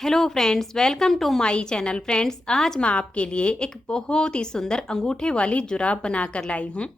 Hello friends, welcome to my channel. Friends, आज मैं आपके लिए एक बहुत ही सुंदर अंगूठे वाली जुराब बनाकर लाई हूँ।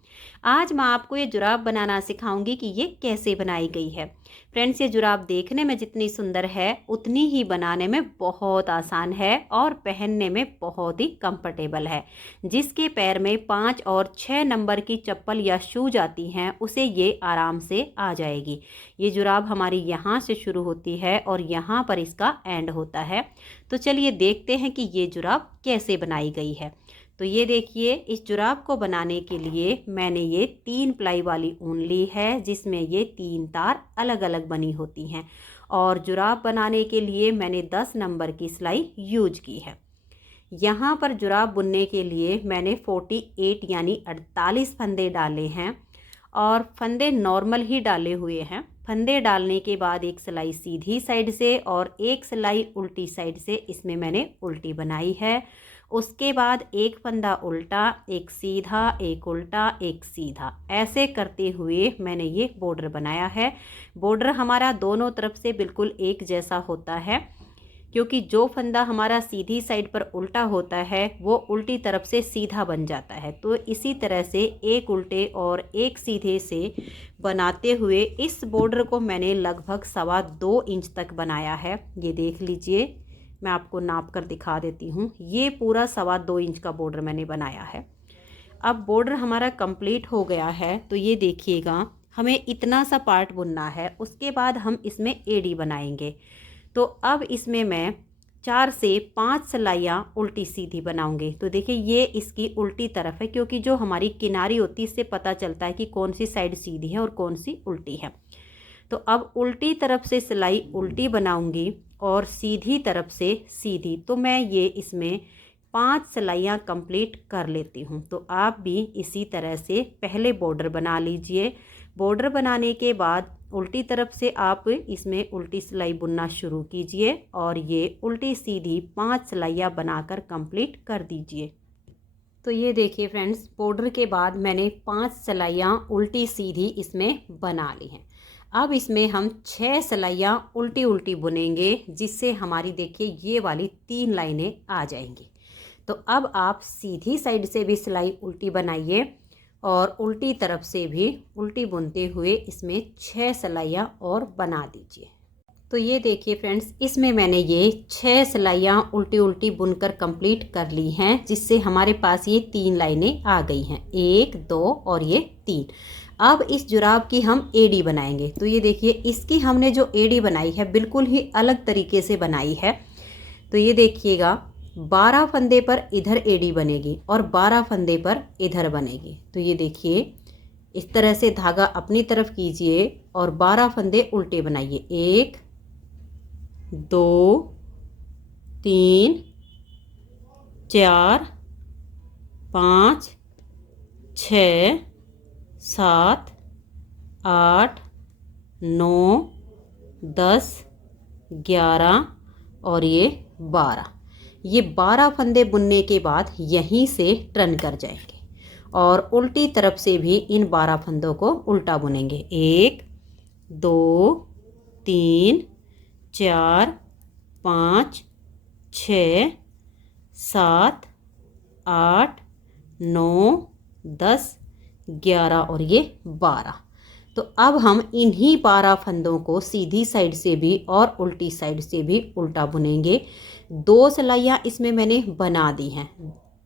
आज मैं आपको ये जुराब बनाना सिखाऊंगी कि ये कैसे बनाई गई है। फ्रेंड्स, ये जुराब देखने में जितनी सुंदर है उतनी ही बनाने में बहुत आसान है और पहनने में बहुत ही कंफर्टेबल है। जिसके पैर में 5 और 6 नंबर की चप्पल या शूज आती हैं उसे ये आराम से आ जाएगी। ये जुराब हमारी यहाँ से शुरू होती है और यहाँ पर इसका एंड होता है। तो चलिए देखते हैं कि ये जुराब कैसे बनाई गई है। तो ये देखिए, इस जुराब को बनाने के लिए मैंने ये 3 प्लाई वाली ऊन ली है जिसमें ये 3 तार अलग अलग बनी होती हैं। और जुराब बनाने के लिए मैंने 10 नंबर की सिलाई यूज की है। यहाँ पर जुराब बुनने के लिए मैंने 48 यानी 48 फंदे डाले हैं और फंदे नॉर्मल ही डाले हुए हैं। फंदे डालने के बाद एक सिलाई सीधी साइड से और एक सिलाई उल्टी साइड से इसमें मैंने उल्टी बनाई है। उसके बाद एक फंदा उल्टा, एक सीधा, एक उल्टा, एक सीधा, ऐसे करते हुए मैंने ये बॉर्डर बनाया है। बॉर्डर हमारा दोनों तरफ से बिल्कुल एक जैसा होता है, क्योंकि जो फंदा हमारा सीधी साइड पर उल्टा होता है वो उल्टी तरफ से सीधा बन जाता है। तो इसी तरह से एक उल्टे और एक सीधे से बनाते हुए इस बॉर्डर को मैंने लगभग 2.25 इंच तक बनाया है। ये देख लीजिए, मैं आपको नाप कर दिखा देती हूँ। ये पूरा 2.25 इंच का बॉर्डर मैंने बनाया है। अब बॉर्डर हमारा कंप्लीट हो गया है। तो ये देखिएगा, हमें इतना सा पार्ट बुनना है। उसके बाद हम इसमें एड़ी बनाएंगे। तो अब इसमें मैं 4 से 5 सिलाइयाँ उल्टी सीधी बनाऊंगी। तो देखिए, ये इसकी उल्टी तरफ है, क्योंकि जो हमारी किनारी होती है इससे पता चलता है कि कौन सी साइड सीधी है और कौन सी उल्टी है। तो अब उल्टी तरफ से सिलाई उल्टी बनाऊंगी और सीधी तरफ से सीधी। तो मैं ये इसमें 5 सिलाइयाँ कंप्लीट कर लेती हूँ। तो आप भी इसी तरह से पहले बॉर्डर बना लीजिए। बॉर्डर बनाने के बाद उल्टी तरफ से आप इसमें उल्टी सिलाई बुनना शुरू कीजिए और ये उल्टी सीधी 5 सिलाइयाँ बनाकर कंप्लीट कर दीजिए। तो ये देखिए फ्रेंड्स, बॉर्डर के बाद मैंने 5 सिलाइयाँ उल्टी सीधी इसमें बना ली हैं। अब इसमें हम 6 सिलाइयाँ उल्टी उल्टी बुनेंगे, जिससे हमारी देखिए ये वाली 3 लाइनें आ जाएंगी। तो अब आप सीधी साइड से भी सिलाई उल्टी बनाइए और उल्टी तरफ से भी उल्टी बुनते हुए इसमें 6 सिलाइयाँ और बना दीजिए। तो ये देखिए फ्रेंड्स, इसमें मैंने ये 6 सिलाइयाँ उल्टी उल्टी बुनकर कंप्लीट कर ली हैं, जिससे हमारे पास ये 3 लाइनें आ गई हैं, 1 2 और ये 3। अब इस जुराब की हम एड़ी बनाएंगे। तो ये देखिए, इसकी हमने जो एड़ी बनाई है बिल्कुल ही अलग तरीके से बनाई है। तो ये देखिएगा, 12 फंदे पर इधर एड़ी बनेगी और 12 फंदे पर इधर बनेगी। तो ये देखिए, इस तरह से धागा अपनी तरफ कीजिए और 12 फंदे उल्टे बनाइए। 1 2 3 4 5 6 7 8 9 10 11 और ये 12। ये 12 फंदे बुनने के बाद यहीं से टर्न कर जाएंगे और उल्टी तरफ से भी इन 12 फंदों को उल्टा बुनेंगे। 1 2 3 4 5 6 7 8 9 10 11 और ये 12। तो अब हम इन्हीं 12 फंदों को सीधी साइड से भी और उल्टी साइड से भी उल्टा बुनेंगे। 2 सिलाइयाँ इसमें मैंने बना दी हैं।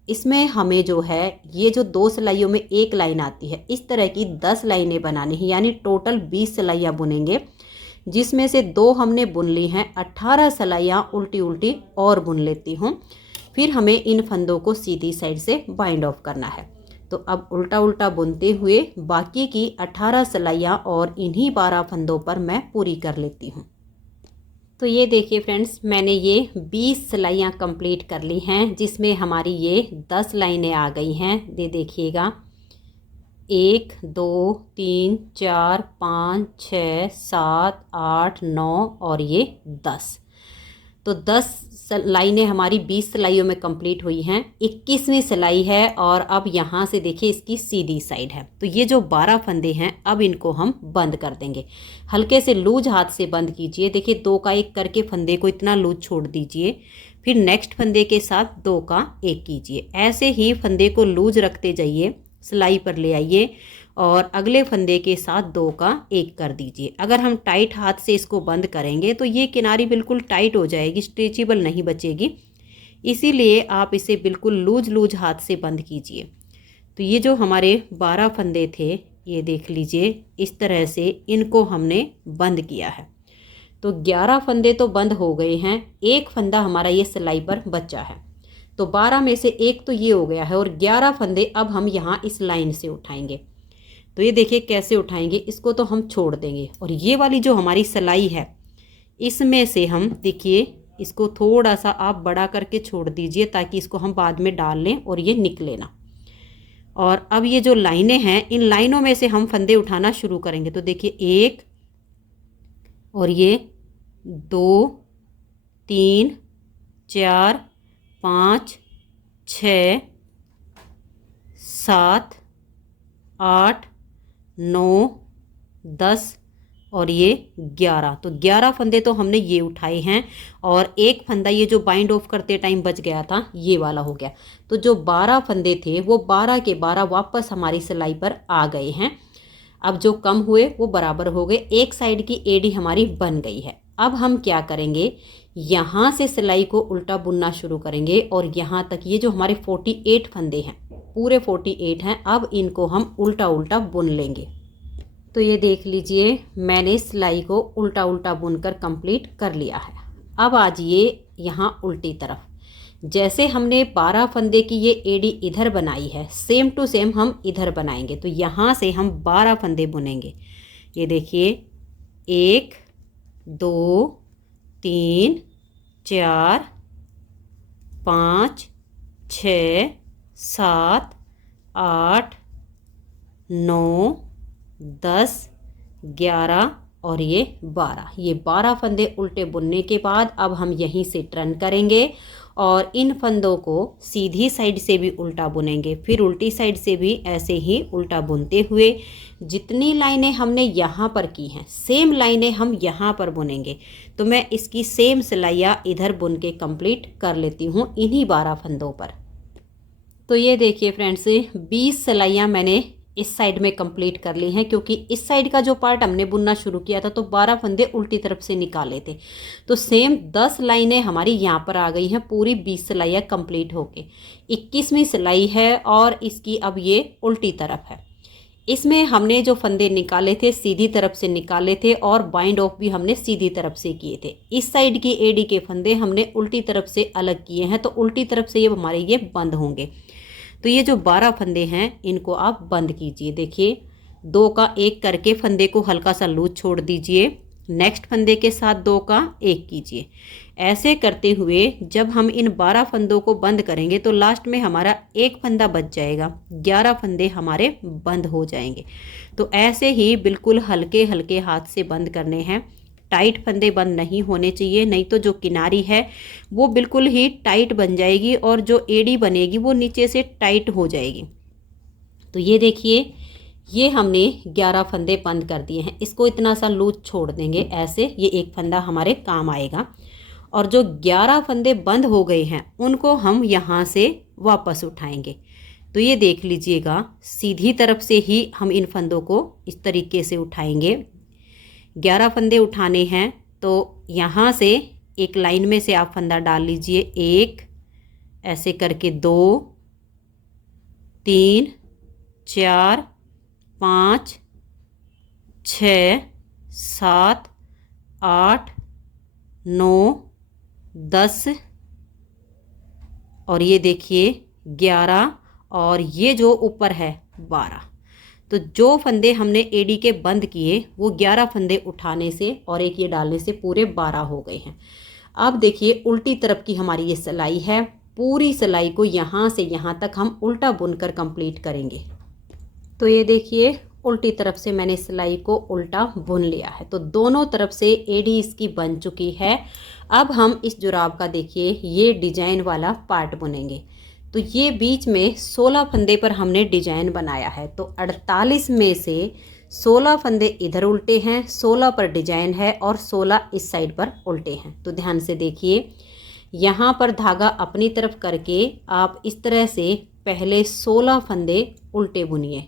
इसमें हमें जो है, ये जो 2 सिलाइयों में एक लाइन आती है, इस तरह की 10 लाइनें बनानी है, यानी टोटल 20 सिलाइयाँ बुनेंगे, जिसमें से 2 हमने बुन ली हैं। 18 सिलाइयाँ उल्टी उल्टी और बुन लेती हूँ। फिर हमें इन फंदों को सीधी साइड से बाइंड ऑफ करना है। तो अब उल्टा उल्टा बुनते हुए बाकी की 18 सिलाइयाँ और इन्हीं 12 फंदों पर मैं पूरी कर लेती हूँ। तो ये देखिए फ्रेंड्स, मैंने ये 20 सिलाइयाँ कंप्लीट कर ली हैं, जिसमें हमारी ये 10 लाइनें आ गई हैं। ये देखिएगा, 1 2 3 4 5 6 7 8 9 और ये 10। तो 10 लाइनें हमारी 20 सिलाइयों में कंप्लीट हुई हैं। 21वीं सिलाई है और अब यहाँ से देखिए इसकी सीधी साइड है। तो ये जो 12 फंदे हैं अब इनको हम बंद कर देंगे। हल्के से लूज हाथ से बंद कीजिए। देखिए 2 का 1 करके फंदे को इतना लूज छोड़ दीजिए, फिर नेक्स्ट फंदे के साथ 2 का 1 कीजिए। ऐसे ही फंदे को लूज रखते जाइए, सिलाई पर ले आइए और अगले फंदे के साथ 2 का 1 कर दीजिए। अगर हम टाइट हाथ से इसको बंद करेंगे तो ये किनारी बिल्कुल टाइट हो जाएगी, स्ट्रेचेबल नहीं बचेगी। इसीलिए आप इसे बिल्कुल लूज हाथ से बंद कीजिए। तो ये जो हमारे 12 फंदे थे, ये देख लीजिए इस तरह से इनको हमने बंद किया है। तो 11 फंदे तो बंद हो गए हैं, एक फंदा हमारा ये सिलाई पर बचा है। तो 12 में से एक तो ये हो गया है और 11 फंदे अब हम यहाँ इस लाइन से उठाएंगे। तो ये देखिए कैसे उठाएंगे, इसको तो हम छोड़ देंगे और ये वाली जो हमारी सिलाई है इसमें से हम देखिए इसको थोड़ा सा आप बड़ा करके छोड़ दीजिए ताकि इसको हम बाद में डाल लें और ये निकले ना। और अब ये जो लाइनें हैं इन लाइनों में से हम फंदे उठाना शुरू करेंगे। तो देखिए 1 और ये 2 3 4 5 6 7 8 9 10 और ये 11। तो 11 फंदे तो हमने ये उठाए हैं और एक फंदा ये जो बाइंड ऑफ करते टाइम बच गया था ये वाला हो गया। तो जो 12 फंदे थे वो 12 के 12 वापस हमारी सिलाई पर आ गए हैं। अब जो कम हुए वो बराबर हो गए, एक साइड की एड़ी हमारी बन गई है। अब हम क्या करेंगे, यहाँ से सिलाई को उल्टा बुनना शुरू करेंगे और यहाँ तक ये जो हमारे 48 फंदे हैं, पूरे 48 हैं, अब इनको हम उल्टा बुन लेंगे। तो ये देख लीजिए मैंने सिलाई को उल्टा बुनकर कंप्लीट कर लिया है। अब आ जाइए यहाँ उल्टी तरफ। जैसे हमने 12 फंदे की ये एड़ी इधर बनाई है, सेम टू सेम हम इधर बनाएंगे। तो यहाँ से हम 12 फंदे बुनेंगे। ये देखिए 1 2 3 4 5 6 7 8 9 10 11 और ये 12। ये 12 फंदे उल्टे बुनने के बाद अब हम यहीं से टर्न करेंगे और इन फंदों को सीधी साइड से भी उल्टा बुनेंगे, फिर उल्टी साइड से भी ऐसे ही उल्टा बुनते हुए जितनी लाइनें हमने यहाँ पर की हैं सेम लाइनें हम यहाँ पर बुनेंगे। तो मैं इसकी सेम सिलाइयाँ इधर बुन के कंप्लीट कर लेती हूँ इन्हीं 12 फंदों पर। तो ये देखिए फ्रेंड्स 20 सिलाइयाँ मैंने इस साइड में कंप्लीट कर ली हैं, क्योंकि इस साइड का जो पार्ट हमने बुनना शुरू किया था तो 12 फंदे उल्टी तरफ से निकाले थे। तो सेम 10 लाइनें हमारी यहाँ पर आ गई हैं, पूरी 20 सिलाइयाँ कंप्लीट होके 21वीं सिलाई है और इसकी अब ये उल्टी तरफ है। इसमें हमने जो फंदे निकाले थे सीधी तरफ से निकाले थे और बाइंड ऑफ भी हमने सीधी तरफ से किए थे। इस साइड की एडी के फंदे हमने उल्टी तरफ से अलग किए हैं, तो उल्टी तरफ से ये हमारे ये बंद होंगे। तो ये जो 12 फंदे हैं इनको आप बंद कीजिए। देखिए 2 का 1 करके फंदे को हल्का सा लूज छोड़ दीजिए, नेक्स्ट फंदे के साथ 2 का 1 कीजिए। ऐसे करते हुए जब हम इन 12 फंदों को बंद करेंगे तो लास्ट में हमारा एक फंदा बच जाएगा, 11 फंदे हमारे बंद हो जाएंगे। तो ऐसे ही बिल्कुल हल्के हल्के हाथ से बंद करने हैं, टाइट फंदे बंद नहीं होने चाहिए, नहीं तो जो किनारी है वो बिल्कुल ही टाइट बन जाएगी और जो एड़ी बनेगी वो नीचे से टाइट हो जाएगी। तो ये देखिए ये हमने 11 फंदे बंद कर दिए हैं, इसको इतना सा लूज छोड़ देंगे ऐसे, ये एक फंदा हमारे काम आएगा। और जो 11 फंदे बंद हो गए हैं उनको हम यहाँ से वापस उठाएंगे। तो ये देख लीजिएगा सीधी तरफ से ही हम इन फंदों को इस तरीके से उठाएंगे। 11 फंदे उठाने हैं तो यहाँ से एक लाइन में से आप फंदा डाल लीजिए, 1 ऐसे करके 2 3 4 5 6 7 8 9 10 और ये देखिए 11 और ये जो ऊपर है 12। तो जो फंदे हमने एडी के बंद किए वो 11 फंदे उठाने से और एक ये डालने से पूरे 12 हो गए हैं। अब देखिए उल्टी तरफ की हमारी ये सिलाई है, पूरी सिलाई को यहाँ से यहाँ तक हम उल्टा बुनकर कंप्लीट करेंगे। तो ये देखिए उल्टी तरफ से मैंने सिलाई को उल्टा बुन लिया है। तो दोनों तरफ से एड़ी इसकी बन चुकी है। अब हम इस जुराब का देखिए ये डिजाइन वाला पार्ट बुनेंगे। तो ये बीच में 16 फंदे पर हमने डिजाइन बनाया है। तो 48 में से 16 फंदे इधर उल्टे हैं, 16 पर डिजाइन है और 16 इस साइड पर उल्टे हैं। तो ध्यान से देखिए, यहाँ पर धागा अपनी तरफ करके आप इस तरह से पहले 16 फंदे उल्टे बुनिए।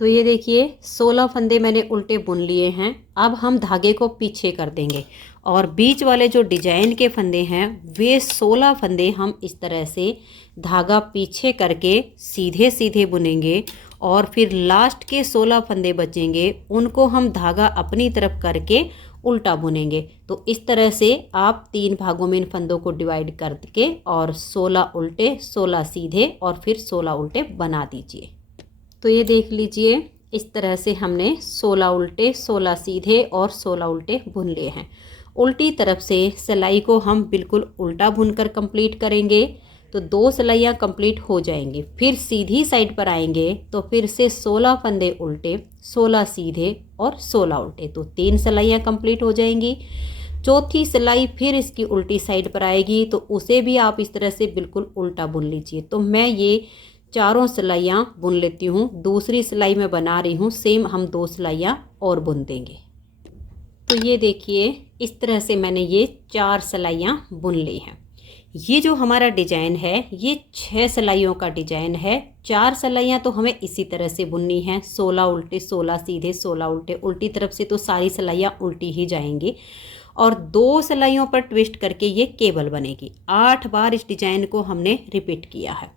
तो ये देखिए 16 फंदे मैंने उल्टे बुन लिए हैं। अब हम धागे को पीछे कर देंगे और बीच वाले जो डिजाइन के फंदे हैं वे 16 फंदे हम इस तरह से धागा पीछे करके सीधे सीधे बुनेंगे और फिर लास्ट के 16 फंदे बचेंगे उनको हम धागा अपनी तरफ करके उल्टा बुनेंगे। तो इस तरह से आप 3 भागों में इन फंदों को डिवाइड करके और 16 उल्टे 16 सीधे और फिर 16 उल्टे बना दीजिए। तो ये देख लीजिए, इस तरह से हमने 16 उल्टे 16 सीधे और 16 उल्टे बुन लिए हैं। उल्टी तरफ से सिलाई को हम बिल्कुल उल्टा बुनकर कंप्लीट करेंगे तो 2 सिलाइयाँ कंप्लीट हो जाएंगी। फिर सीधी साइड पर आएंगे तो फिर से 16 फंदे उल्टे 16 सीधे और 16 उल्टे, तो 3 सिलाइयाँ कंप्लीट हो जाएंगी। चौथी सिलाई फिर इसकी उल्टी साइड पर आएगी तो उसे भी आप इस तरह से बिल्कुल उल्टा बुन लीजिए। तो मैं ये चारों सिलाइयाँ बुन लेती हूँ। दूसरी सिलाई में बना रही हूँ, सेम हम 2 सिलाइयाँ और बुन देंगे। तो ये देखिए, इस तरह से मैंने ये 4 सिलाइयाँ बुन ली हैं। ये जो हमारा डिजाइन है ये 6 सिलाइयों का डिजाइन है। 4 सिलाइयाँ तो हमें इसी तरह से बुननी है, 16 उल्टे 16 सीधे 16 उल्टे। उल्टी तरफ से तो सारी सिलाइयाँ उल्टी ही जाएंगी और 2 सिलाइयों पर ट्विस्ट करके ये केबल बनेगी। 8 बार इस डिजाइन को हमने रिपीट किया है।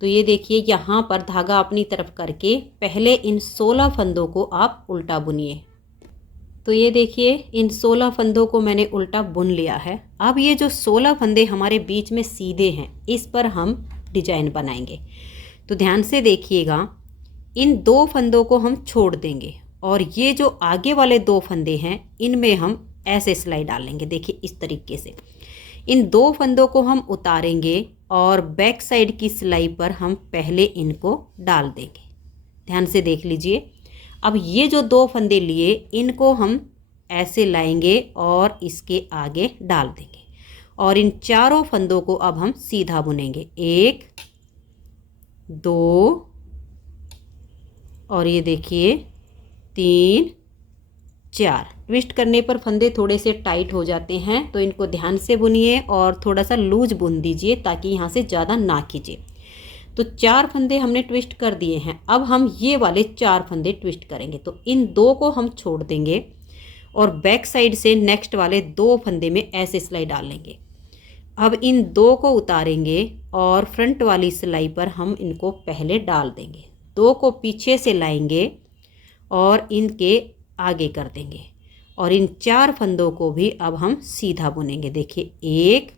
तो ये देखिए, यहाँ पर धागा अपनी तरफ करके पहले इन 16 फंदों को आप उल्टा बुनिए। तो ये देखिए, इन 16 फंदों को मैंने उल्टा बुन लिया है। अब ये जो 16 फंदे हमारे बीच में सीधे हैं इस पर हम डिजाइन बनाएंगे। तो ध्यान से देखिएगा, इन 2 फंदों को हम छोड़ देंगे और ये जो आगे वाले 2 फंदे हैं इनमें हम ऐसे सिलाई डालेंगे। देखिए इस तरीके से इन 2 फंदों को हम उतारेंगे और बैक साइड की सिलाई पर हम पहले इनको डाल देंगे। ध्यान से देख लीजिए। अब ये जो 2 फंदे लिए इनको हम ऐसे लाएंगे और इसके आगे डाल देंगे और इन चारों फंदों को अब हम सीधा बुनेंगे। 1 2 और ये देखिए 3 4। ट्विस्ट करने पर फंदे थोड़े से टाइट हो जाते हैं तो इनको ध्यान से बुनिए और थोड़ा सा लूज बुन दीजिए ताकि यहाँ से ज़्यादा ना खींचे। तो 4 फंदे हमने ट्विस्ट कर दिए हैं। अब हम ये वाले 4 फंदे ट्विस्ट करेंगे। तो इन 2 को हम छोड़ देंगे और बैक साइड से नेक्स्ट वाले 2 फंदे में ऐसे सिलाई डाल लेंगे। अब इन 2 को उतारेंगे और फ्रंट वाली सिलाई पर हम इनको पहले डाल देंगे। 2 को पीछे से लाएंगे और इनके आगे कर देंगे और इन 4 फंदों को भी अब हम सीधा बुनेंगे। देखिए 1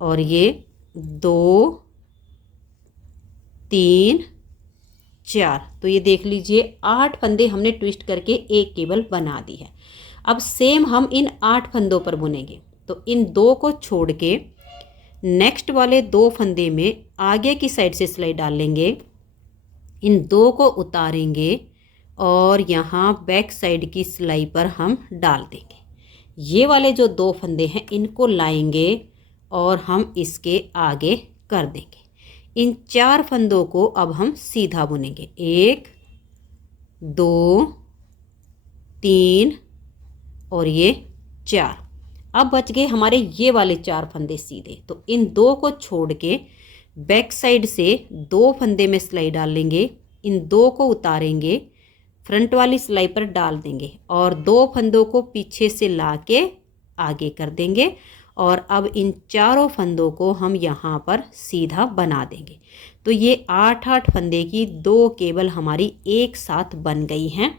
और ये 2 3 4। तो ये देख लीजिए 8 फंदे हमने ट्विस्ट करके एक केबल बना दी है। अब सेम हम इन 8 फंदों पर बुनेंगे। तो इन 2 को छोड़ के नेक्स्ट वाले 2 फंदे में आगे की साइड से सिलाई डाल लेंगे। इन 2 को उतारेंगे और यहाँ बैक साइड की सिलाई पर हम डाल देंगे। ये वाले जो 2 फंदे हैं इनको लाएंगे और हम इसके आगे कर देंगे। इन 4 फंदों को अब हम सीधा बुनेंगे। 1 2 3 और ये 4। अब बच गए हमारे ये वाले 4 फंदे सीधे। तो इन 2 को छोड़ के बैक साइड से 2 फंदे में सिलाई डाल लेंगे। इन 2 को उतारेंगे, फ्रंट वाली सिलाई पर डाल देंगे और 2 फंदों को पीछे से लाके आगे कर देंगे और अब इन चारों फंदों को हम यहाँ पर सीधा बना देंगे। तो ये 8-8 फंदे की 2 केबल हमारी एक साथ बन गई हैं।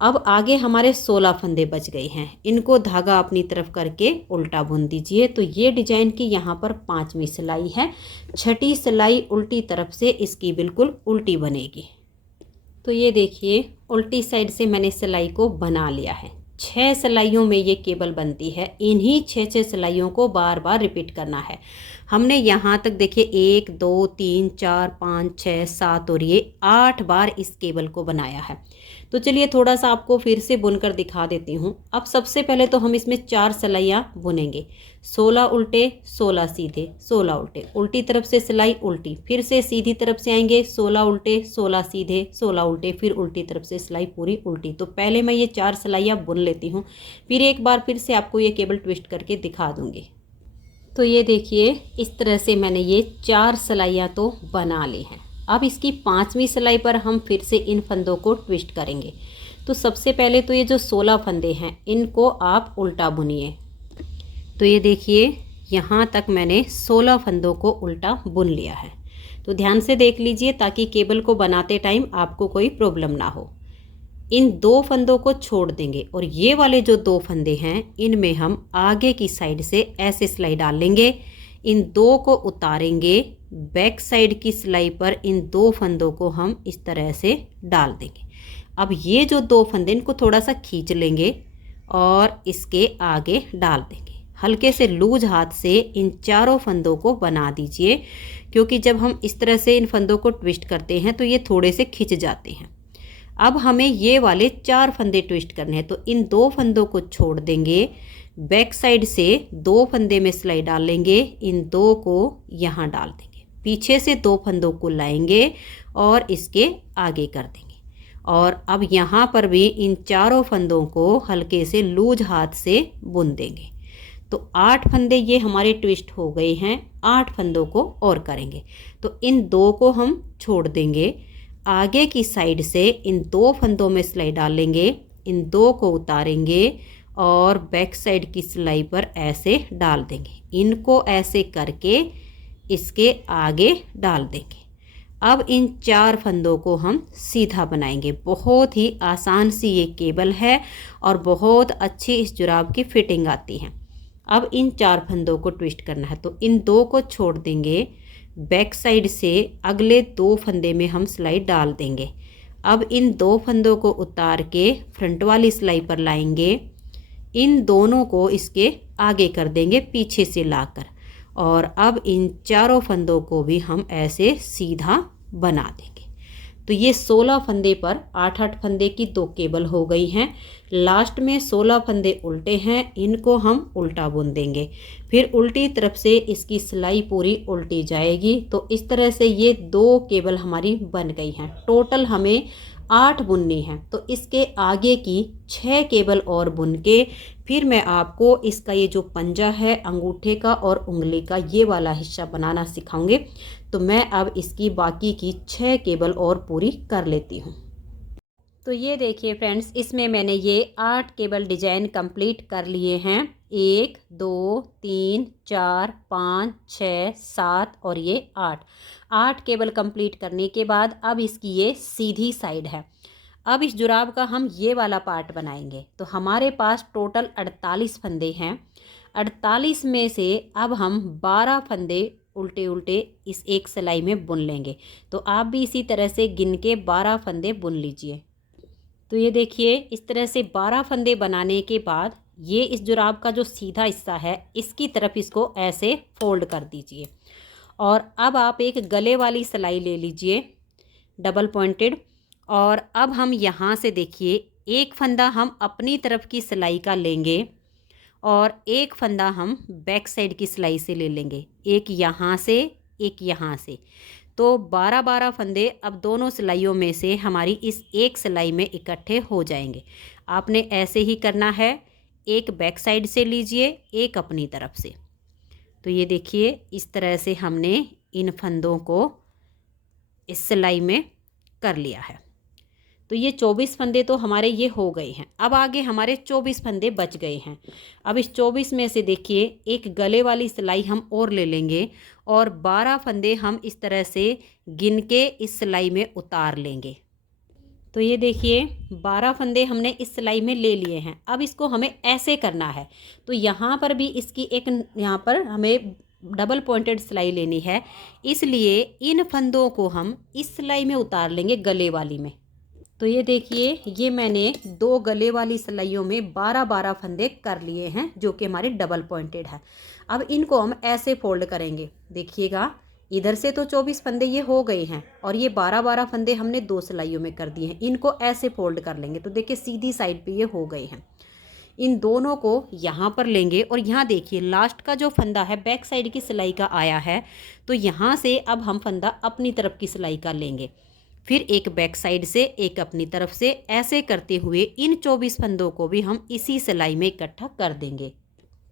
अब आगे हमारे 16 फंदे बच गए हैं। इनको धागा अपनी तरफ करके उल्टा बुन दीजिए। तो ये डिजाइन की यहाँ पर 5वीं सिलाई है। 6ठी सिलाई उल्टी तरफ से इसकी बिल्कुल उल्टी बनेगी। तो ये देखिए उल्टी साइड से मैंने सिलाई को बना लिया है। 6 सिलाइयों में ये केबल बनती है। इन्हीं 6 सिलाइयों को बार बार रिपीट करना है। हमने यहाँ तक देखिए 1 2 3 4 5 6 7 और ये 8 बार इस केबल को बनाया है। तो चलिए थोड़ा सा आपको फिर से बुनकर दिखा देती हूँ। अब सबसे पहले तो हम इसमें 4 सिलाइयाँ बुनेंगे। 16 उल्टे 16 सीधे 16 उल्टे, उल्टी तरफ से सिलाई उल्टी, फिर से सीधी तरफ से आएंगे 16 उल्टे 16 सीधे 16 उल्टे, फिर उल्टी तरफ से सिलाई पूरी उल्टी। तो पहले मैं ये 4 सिलाइयाँ बुन लेती हूँ, फिर एक बार फिर से आपको ये केबल ट्विस्ट करके दिखा दूँगी। तो ये देखिए इस तरह से मैंने ये 4 सिलाइयाँ तो बना ली हैं। अब इसकी 5वीं सिलाई पर हम फिर से इन फंदों को ट्विस्ट करेंगे। तो सबसे पहले तो ये जो 16 फंदे हैं इनको आप उल्टा बुनिए। तो ये देखिए यहाँ तक मैंने 16 फंदों को उल्टा बुन लिया है। तो ध्यान से देख लीजिए ताकि केबल को बनाते टाइम आपको कोई प्रॉब्लम ना हो। इन 2 फंदों को छोड़ देंगे और ये वाले जो 2 फंदे हैं इनमें हम आगे की साइड से ऐसे सिलाई डाल लेंगे। इन 2 को उतारेंगे, बैक साइड की सिलाई पर इन 2 फंदों को हम इस तरह से डाल देंगे। अब ये जो 2 फंदे इनको थोड़ा सा खींच लेंगे और इसके आगे डाल देंगे। हल्के से लूज हाथ से इन चारों फंदों को बना दीजिए, क्योंकि जब हम इस तरह से इन फंदों को ट्विस्ट करते हैं तो ये थोड़े से खिंच जाते हैं। अब हमें ये वाले 4 फंदे ट्विस्ट करने हैं। तो इन 2 फंदों को छोड़ देंगे, बैक साइड से 2 फंदे में सिलाई डाल लेंगे, इन 2 को यहाँ डाल देंगे, पीछे से 2 फंदों को लाएंगे और इसके आगे कर देंगे। और अब यहाँ पर भी इन चारों फंदों को हल्के से लूज हाथ से बुन देंगे। तो 8 फंदे ये हमारे ट्विस्ट हो गए हैं। 8 फंदों को और करेंगे। तो इन 2 को हम छोड़ देंगे, आगे की साइड से इन 2 फंदों में सिलाई डालेंगे, इन 2 को उतारेंगे और बैक साइड की सिलाई पर ऐसे डाल देंगे। इनको ऐसे करके इसके आगे डाल देंगे। अब इन 4 फंदों को हम सीधा बनाएंगे। बहुत ही आसान सी ये केबल है और बहुत अच्छी इस जुराब की फिटिंग आती है। अब इन 4 फंदों को ट्विस्ट करना है। तो इन 2 को छोड़ देंगे, बैक साइड से अगले 2 फंदे में हम सिलाई डाल देंगे। अब इन 2 फंदों को उतार के फ्रंट वाली सिलाई पर लाएंगे, इन दोनों को इसके आगे कर देंगे पीछे से लाकर। और अब इन चारों फंदों को भी हम ऐसे सीधा बना देंगे। तो ये 16 फंदे पर 8-8 फंदे की 2 केबल हो गई हैं। लास्ट में 16 फंदे उल्टे हैं, इनको हम उल्टा बुन देंगे। फिर उल्टी तरफ से इसकी सिलाई पूरी उल्टी जाएगी। तो इस तरह से ये 2 केबल हमारी बन गई हैं। टोटल हमें 8 बुननी है। तो इसके आगे की 6 केबल और बुन के फिर मैं आपको इसका ये जो पंजा है अंगूठे का और उंगली का ये वाला हिस्सा बनाना सिखाऊंगी। तो मैं अब इसकी बाकी की 6 केबल और पूरी कर लेती हूँ। तो ये देखिए फ्रेंड्स, इसमें मैंने ये 8 केबल डिजाइन कंप्लीट कर लिए हैं। 1 2 3 4 5 6 7 और ये 8 केबल कंप्लीट करने के बाद अब इसकी ये सीधी साइड है। अब इस जुराब का हम ये वाला पार्ट बनाएंगे। तो हमारे पास टोटल 48 फंदे हैं। 48 में से अब हम 12 फंदे उल्टे उल्टे इस एक सिलाई में बुन लेंगे। तो आप भी इसी तरह से गिन के 12 फंदे बुन लीजिए। तो ये देखिए इस तरह से 12 फंदे बनाने के बाद ये इस जुराब का जो सीधा हिस्सा है इसकी तरफ इसको ऐसे फोल्ड कर दीजिए। और अब आप एक गले वाली सिलाई ले लीजिए डबल पॉइंटेड। और अब हम यहाँ से देखिए एक फंदा हम अपनी तरफ की सिलाई का लेंगे और एक फंदा हम बैक साइड की सिलाई से ले लेंगे। एक यहाँ से एक यहाँ से। तो 12-12 फंदे अब दोनों सिलाइयों में से हमारी इस एक सिलाई में इकट्ठे हो जाएंगे। आपने ऐसे ही करना है। एक बैक साइड से लीजिए, एक अपनी तरफ से। तो ये देखिए इस तरह से हमने इन फंदों को इस सिलाई में कर लिया है। तो ये 24 फंदे तो हमारे ये हो गए हैं। अब आगे हमारे 24 फंदे बच गए हैं। अब इस 24 में से देखिए एक गले वाली सिलाई हम और ले लेंगे और 12 फंदे हम इस तरह से गिन के इस सिलाई में उतार लेंगे। तो ये देखिए 12 फंदे हमने इस सिलाई में ले लिए हैं। अब इसको हमें ऐसे करना है। तो यहाँ पर भी इसकी एक यहाँ पर हमें डबल पॉइंटेड सिलाई लेनी है, इसलिए इन फंदों को हम इस सिलाई में उतार लेंगे गले वाली में। तो ये देखिए, ये मैंने 2 गले वाली सिलाइयों में 12-12 फंदे कर लिए हैं, जो कि हमारे डबल पॉइंटेड है। अब इनको हम ऐसे फोल्ड करेंगे। देखिएगा, इधर से तो 24 फंदे ये हो गए हैं और ये 12-12 फंदे हमने 2 सिलाइयों में कर दिए हैं। इनको ऐसे फोल्ड कर लेंगे तो देखिए सीधी साइड पे ये हो गए हैं। इन दोनों को यहाँ पर लेंगे और यहाँ देखिए लास्ट का जो फंदा है बैक साइड की सिलाई का आया है, तो यहाँ से अब हम फंदा अपनी तरफ की सिलाई का लेंगे, फिर एक बैक साइड से एक अपनी तरफ से, ऐसे करते हुए इन 24 फंदों को भी हम इसी सिलाई में इकट्ठा कर देंगे।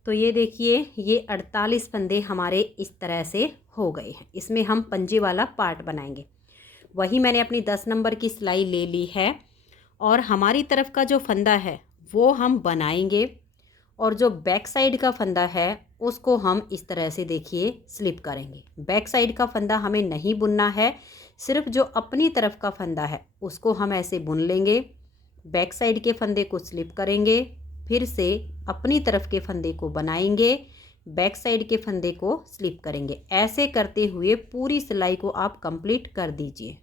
तो ये देखिए, ये 48 फंदे हमारे इस तरह से हो गए हैं। इसमें हम पंजे वाला पार्ट बनाएंगे। वही मैंने अपनी 10 नंबर की सिलाई ले ली है और हमारी तरफ का जो फंदा है वो हम बनाएंगे और जो बैक साइड का फंदा है उसको हम इस तरह से देखिए स्लिप करेंगे। बैक साइड का फंदा हमें नहीं बुनना है, सिर्फ जो अपनी तरफ का फंदा है उसको हम ऐसे बुन लेंगे। बैक साइड के फंदे को स्लिप करेंगे, फिर से अपनी तरफ के फंदे को बनाएंगे, बैक साइड के फंदे को स्लिप करेंगे। ऐसे करते हुए पूरी सिलाई को आप कंप्लीट कर दीजिए।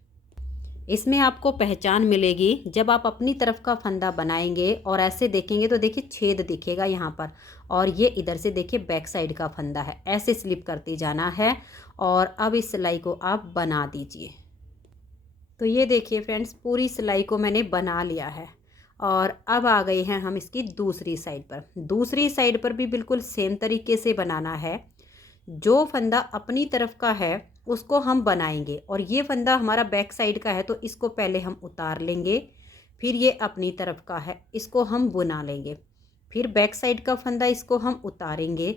इसमें आपको पहचान मिलेगी जब आप अपनी तरफ का फंदा बनाएंगे और ऐसे देखेंगे तो देखिए छेद दिखेगा यहाँ पर, और ये इधर से देखिए बैक साइड का फंदा है। ऐसे स्लिप करते जाना है और अब इस सिलाई को आप बना दीजिए। तो ये देखिए फ्रेंड्स, पूरी सिलाई को मैंने बना लिया है और अब आ गए हैं हम इसकी दूसरी साइड पर। दूसरी साइड पर भी बिल्कुल सेम तरीके से बनाना है। जो फंदा अपनी तरफ का है उसको हम बनाएंगे और ये फंदा हमारा बैक साइड का है तो इसको पहले हम उतार लेंगे, फिर ये अपनी तरफ का है इसको हम बुना लेंगे, फिर बैक साइड का फंदा इसको हम उतारेंगे,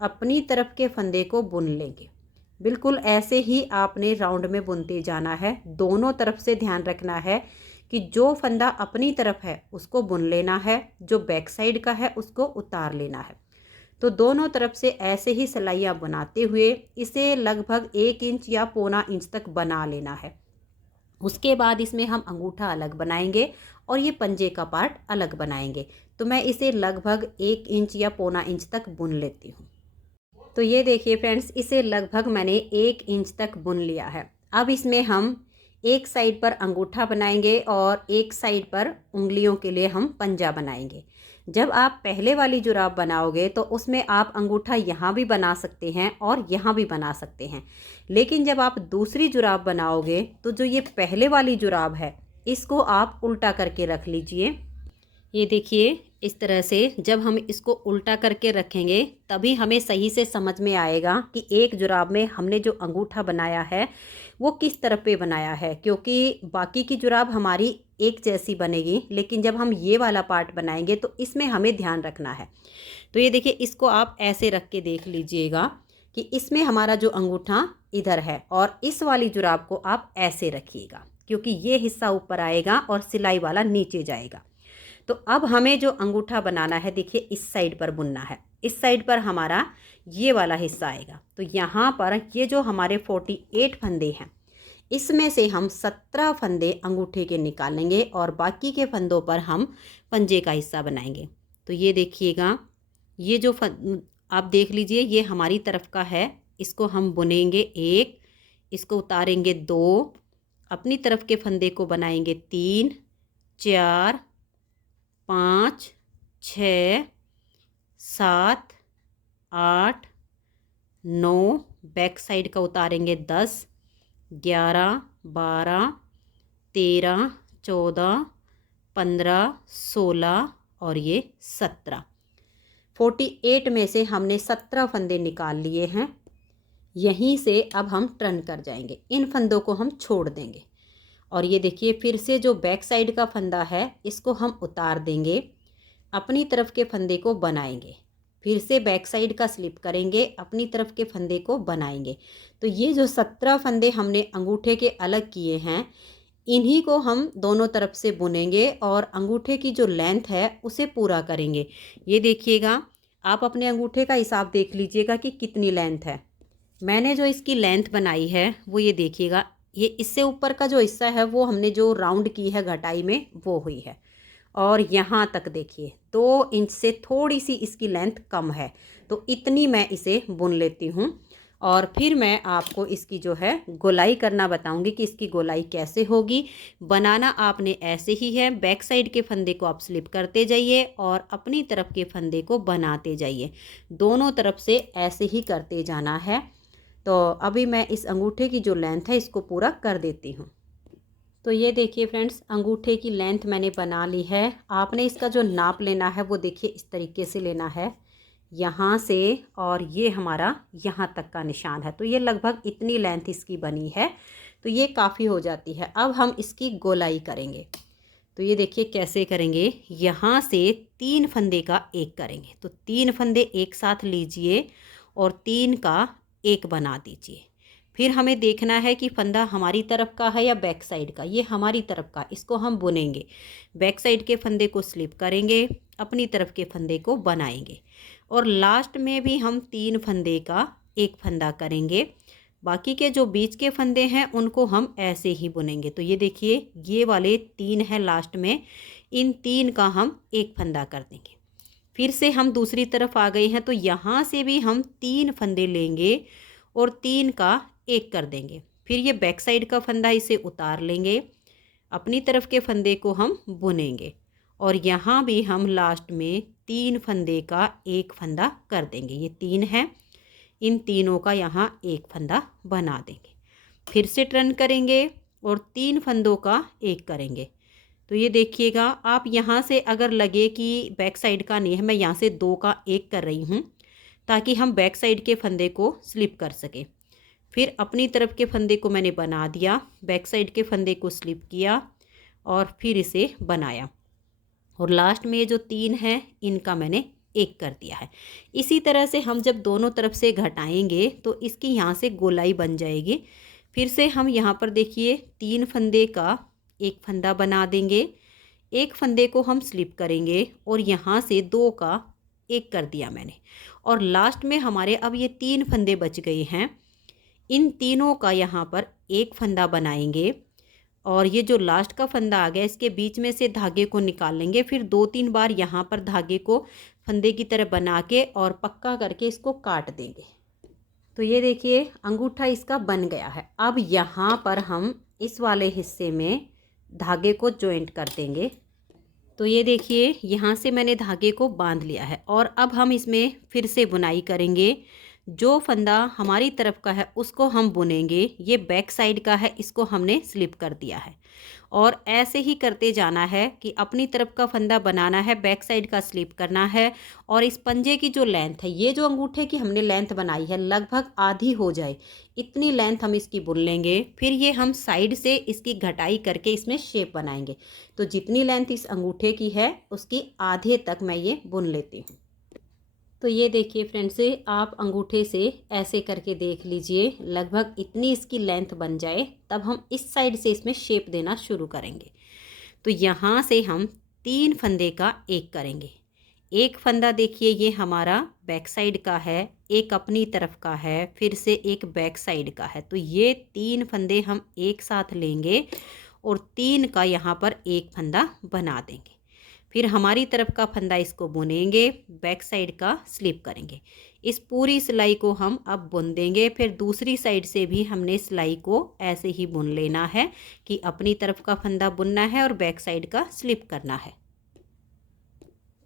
अपनी तरफ के फंदे को बुन लेंगे। बिल्कुल ऐसे ही आपने राउंड में बुनते जाना है। दोनों तरफ से ध्यान रखना है कि जो फंदा अपनी तरफ है उसको बुन लेना है, जो बैक साइड का है उसको उतार लेना है। तो दोनों तरफ से ऐसे ही सिलाइयाँ बनाते हुए इसे लगभग 1 इंच या पौना इंच तक बना लेना है। उसके बाद इसमें हम अंगूठा अलग बनाएंगे और ये पंजे का पार्ट अलग बनाएंगे। तो मैं इसे लगभग 1 इंच या पौना इंच तक बुन लेती हूँ। तो ये देखिए फ्रेंड्स, इसे लगभग मैंने 1 इंच तक बुन लिया है। अब इसमें हम एक साइड पर अंगूठा बनाएंगे और एक साइड पर उंगलियों के लिए हम पंजा बनाएंगे। जब आप पहले वाली जुराब बनाओगे तो उसमें आप अंगूठा यहाँ भी बना सकते हैं और यहाँ भी बना सकते हैं, लेकिन जब आप दूसरी जुराब बनाओगे तो जो ये पहले वाली जुराब है इसको आप उल्टा करके रख लीजिए। ये देखिए, इस तरह से जब हम इसको उल्टा करके रखेंगे तभी हमें सही से समझ में आएगा कि एक जुराब में हमने जो अंगूठा बनाया है वो किस तरफ पे बनाया है, क्योंकि बाकी की जुराब हमारी एक जैसी बनेगी, लेकिन जब हम ये वाला पार्ट बनाएंगे तो इसमें हमें ध्यान रखना है। तो ये देखिए, इसको आप ऐसे रख के देख लीजिएगा कि इसमें हमारा जो अंगूठा इधर है और इस वाली जुराब को आप ऐसे रखिएगा, क्योंकि ये हिस्सा ऊपर आएगा और सिलाई वाला नीचे जाएगा। तो अब हमें जो अंगूठा बनाना है देखिए इस साइड पर बुनना है। इस साइड पर हमारा ये वाला हिस्सा आएगा। तो यहाँ पर ये जो हमारे 48 फंदे हैं इसमें से हम 17 फंदे अंगूठे के निकालेंगे और बाकी के फंदों पर हम पंजे का हिस्सा बनाएंगे। तो ये देखिएगा, ये जो आप देख लीजिए ये हमारी तरफ का है, इसको हम बुनेंगे 1, इसको उतारेंगे 2, अपनी तरफ के फंदे को बनाएंगे 3, 4, 5, 6, 7, 8, 9, बैक साइड का उतारेंगे 10, 11, 12, 13, 14, 15, 16 और ये 17। 48 में से हमने 17 फंदे निकाल लिए हैं। यहीं से अब हम टर्न कर जाएंगे, इन फंदों को हम छोड़ देंगे और ये देखिए फिर से जो बैक साइड का फंदा है इसको हम उतार देंगे, अपनी तरफ के फंदे को बनाएंगे, फिर से बैक साइड का स्लिप करेंगे, अपनी तरफ के फंदे को बनाएंगे। तो ये जो 17 फंदे हमने अंगूठे के अलग किए हैं इन्हीं को हम दोनों तरफ से बुनेंगे और अंगूठे की जो लेंथ है उसे पूरा करेंगे। ये देखिएगा, आप अपने अंगूठे का हिसाब देख लीजिएगा कि कितनी लेंथ है। मैंने जो इसकी लेंथ बनाई है वो ये देखिएगा, ये इससे ऊपर का जो हिस्सा है वो हमने जो राउंड की है घटाई में वो हुई है, और यहाँ तक देखिए 2 इंच से थोड़ी सी इसकी लेंथ कम है। तो इतनी मैं इसे बुन लेती हूँ और फिर मैं आपको इसकी जो है गोलाई करना बताऊंगी कि इसकी गोलाई कैसे होगी। बनाना आपने ऐसे ही है, बैक साइड के फंदे को आप स्लिप करते जाइए और अपनी तरफ के फंदे को बनाते जाइए, दोनों तरफ से ऐसे ही करते जाना है। तो अभी मैं इस अंगूठे की जो लेंथ है इसको पूरा कर देती हूँ। तो ये देखिए फ्रेंड्स, अंगूठे की लेंथ मैंने बना ली है। आपने इसका जो नाप लेना है वो देखिए इस तरीके से लेना है, यहाँ से और ये हमारा यहाँ तक का निशान है। तो ये लगभग इतनी लेंथ इसकी बनी है, तो ये काफ़ी हो जाती है। अब हम इसकी गोलाई करेंगे। तो ये देखिए कैसे करेंगे, यहाँ से 3 फंदे का एक करेंगे। तो 3 फंदे एक साथ लीजिए और 3 का एक बना दीजिए। फिर हमें देखना है कि फंदा हमारी तरफ का है या बैक साइड का। ये हमारी तरफ का, इसको हम बुनेंगे। बैक साइड के फंदे को स्लिप करेंगे, अपनी तरफ के फंदे को बनाएंगे और लास्ट में भी हम 3 फंदे का एक फंदा करेंगे। बाकी के जो बीच के फंदे हैं उनको हम ऐसे ही बुनेंगे। तो ये देखिए ये वाले 3 हैं लास्ट में, इन 3 का हम एक फंदा कर देंगे। फिर से हम दूसरी तरफ आ गए हैं, तो यहाँ से भी हम 3 फंदे लेंगे और 3 का एक कर देंगे। फिर ये बैक साइड का फंदा इसे उतार लेंगे, अपनी तरफ के फंदे को हम बुनेंगे और यहाँ भी हम लास्ट में 3 फंदे का एक फंदा कर देंगे। ये 3 हैं, इन तीनों का यहाँ एक फंदा बना देंगे। फिर से टर्न करेंगे और 3 फंदों का एक करेंगे। तो ये देखिएगा, आप यहाँ से अगर लगे कि बैक साइड का नहीं है, मैं यहाँ से 2 का एक कर रही हूँ ताकि हम बैक साइड के फंदे को स्लिप कर सकें। फिर अपनी तरफ के फंदे को मैंने बना दिया, बैक साइड के फंदे को स्लिप किया और फिर इसे बनाया और लास्ट में ये जो 3 हैं इनका मैंने एक कर दिया है। इसी तरह से हम जब दोनों तरफ से घटाएंगे तो इसकी यहाँ से गोलाई बन जाएगी। फिर से हम यहाँ पर देखिए 3 फंदे का एक फंदा बना देंगे, एक फंदे को हम स्लिप करेंगे और यहाँ से 2 का एक कर दिया मैंने और लास्ट में हमारे अब ये 3 फंदे बच गए हैं। इन तीनों का यहाँ पर एक फंदा बनाएंगे और ये जो लास्ट का फंदा आ गया इसके बीच में से धागे को निकाल लेंगे। फिर 2-3 बार यहाँ पर धागे को फंदे की तरह बना के और पक्का करके इसको काट देंगे। तो ये देखिए अंगूठा इसका बन गया है। अब यहाँ पर हम इस वाले हिस्से में धागे को जॉइंट कर देंगे। तो ये देखिए यहाँ से मैंने धागे को बांध लिया है और अब हम इसमें फिर से बुनाई करेंगे। जो फंदा हमारी तरफ का है उसको हम बुनेंगे, ये बैक साइड का है इसको हमने स्लिप कर दिया है और ऐसे ही करते जाना है कि अपनी तरफ का फंदा बनाना है, बैक साइड का स्लिप करना है और इस पंजे की जो लेंथ है, ये जो अंगूठे की हमने लेंथ बनाई है लगभग आधी हो जाए इतनी लेंथ हम इसकी बुन लेंगे। फिर ये हम साइड से इसकी घटाई करके इसमें शेप बनाएंगे। तो जितनी लेंथ इस अंगूठे की है उसकी आधे तक मैं ये बुन लेती हूँ। तो ये देखिए फ्रेंड्स, आप अंगूठे से ऐसे करके देख लीजिए, लगभग इतनी इसकी लेंथ बन जाए तब हम इस साइड से इसमें शेप देना शुरू करेंगे। तो यहाँ से हम 3 फंदे का एक करेंगे। एक फंदा देखिए ये हमारा बैक साइड का है, एक अपनी तरफ का है, फिर से एक बैक साइड का है। तो ये 3 फंदे हम एक साथ लेंगे और 3 का यहाँ पर एक फंदा बना देंगे। फिर हमारी तरफ का फंदा इसको बुनेंगे, बैक साइड का स्लिप करेंगे। इस पूरी सिलाई को हम अब बुन देंगे। फिर दूसरी साइड से भी हमने सिलाई को ऐसे ही बुन लेना है कि अपनी तरफ का फंदा बुनना है और बैक साइड का स्लिप करना है।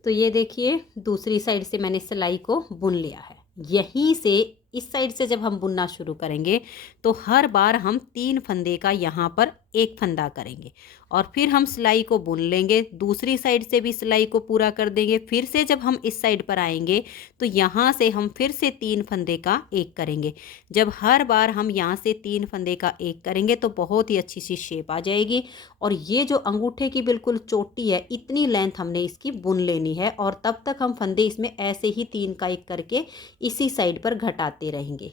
तो ये देखिए दूसरी साइड से मैंने सिलाई को बुन लिया है। यहीं से इस साइड से जब हम बुनना शुरू करेंगे तो हर बार हम 3 फंदे का यहाँ पर एक फंदा करेंगे और फिर हम सिलाई को बुन लेंगे। दूसरी साइड से भी सिलाई को पूरा कर देंगे। फिर से जब हम इस साइड पर आएंगे तो यहाँ से हम फिर से 3 फंदे का एक करेंगे। जब हर बार हम यहाँ से 3 फंदे का एक करेंगे तो बहुत ही अच्छी सी शेप आ जाएगी। और ये जो अंगूठे की बिल्कुल चोटी है इतनी लेंथ हमने इसकी बुन लेनी है और तब तक हम फंदे इसमें ऐसे ही 3 का एक करके इसी साइड पर घटाते रहेंगे।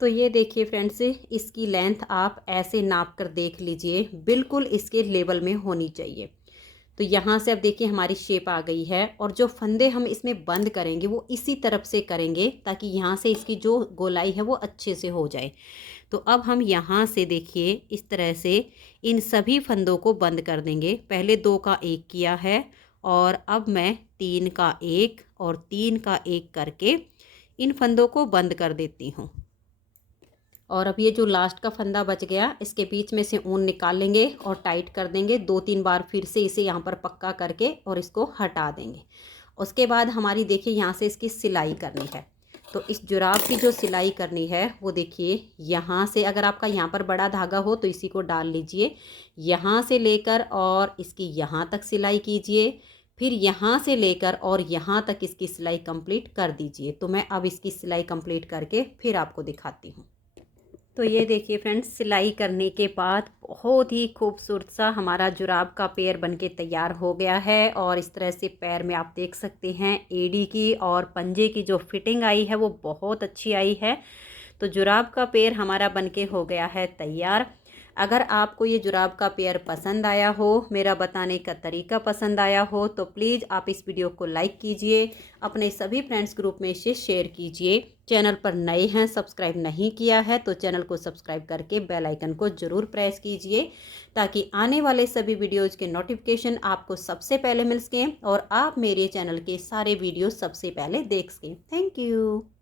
तो ये देखिए फ्रेंड्स, इसकी लेंथ आप ऐसे नाप कर देख लीजिए, बिल्कुल इसके लेवल में होनी चाहिए। तो यहाँ से अब देखिए हमारी शेप आ गई है और जो फंदे हम इसमें बंद करेंगे वो इसी तरफ से करेंगे ताकि यहाँ से इसकी जो गोलाई है वो अच्छे से हो जाए। तो अब हम यहाँ से देखिए इस तरह से इन सभी फंदों को बंद कर देंगे। पहले 2 का एक किया है और अब मैं 3 का एक और 3 का एक करके इन फंदों को बंद कर देती हूँ। और अब ये जो लास्ट का फंदा बच गया, इसके बीच में से ऊन निकाल लेंगे और टाइट कर देंगे। 2-3 बार फिर से इसे यहाँ पर पक्का करके और इसको हटा देंगे। उसके बाद हमारी देखिए यहाँ से इसकी सिलाई करनी है। तो इस जुराब की जो सिलाई करनी है वो देखिए यहाँ से, अगर आपका यहाँ पर बड़ा धागा हो तो इसी को डाल लीजिए। यहाँ से लेकर और इसकी यहाँ तक सिलाई कीजिए, फिर यहाँ से लेकर और यहाँ तक इसकी सिलाई कंप्लीट कर दीजिए। तो मैं अब इसकी सिलाई कंप्लीट करके फिर आपको दिखाती हूँ। तो ये देखिए फ्रेंड्स, सिलाई करने के बाद बहुत ही खूबसूरत सा हमारा जुराब का पेयर बनके तैयार हो गया है। और इस तरह से पैर में आप देख सकते हैं एड़ी की और पंजे की जो फिटिंग आई है वो बहुत अच्छी आई है। तो जुराब का पेयर हमारा बनके हो गया है तैयार। अगर आपको ये जुराब का पेयर पसंद आया हो, मेरा बताने का तरीका पसंद आया हो, तो प्लीज़ आप इस वीडियो को लाइक कीजिए, अपने सभी फ्रेंड्स ग्रुप में इसे शेयर कीजिए। चैनल पर नए हैं, सब्सक्राइब नहीं किया है तो चैनल को सब्सक्राइब करके बेल आइकन को ज़रूर प्रेस कीजिए, ताकि आने वाले सभी वीडियोज़ के नोटिफिकेशन आपको सबसे पहले मिल सकें और आप मेरे चैनल के सारे वीडियो सबसे पहले देख सकें। Thank you.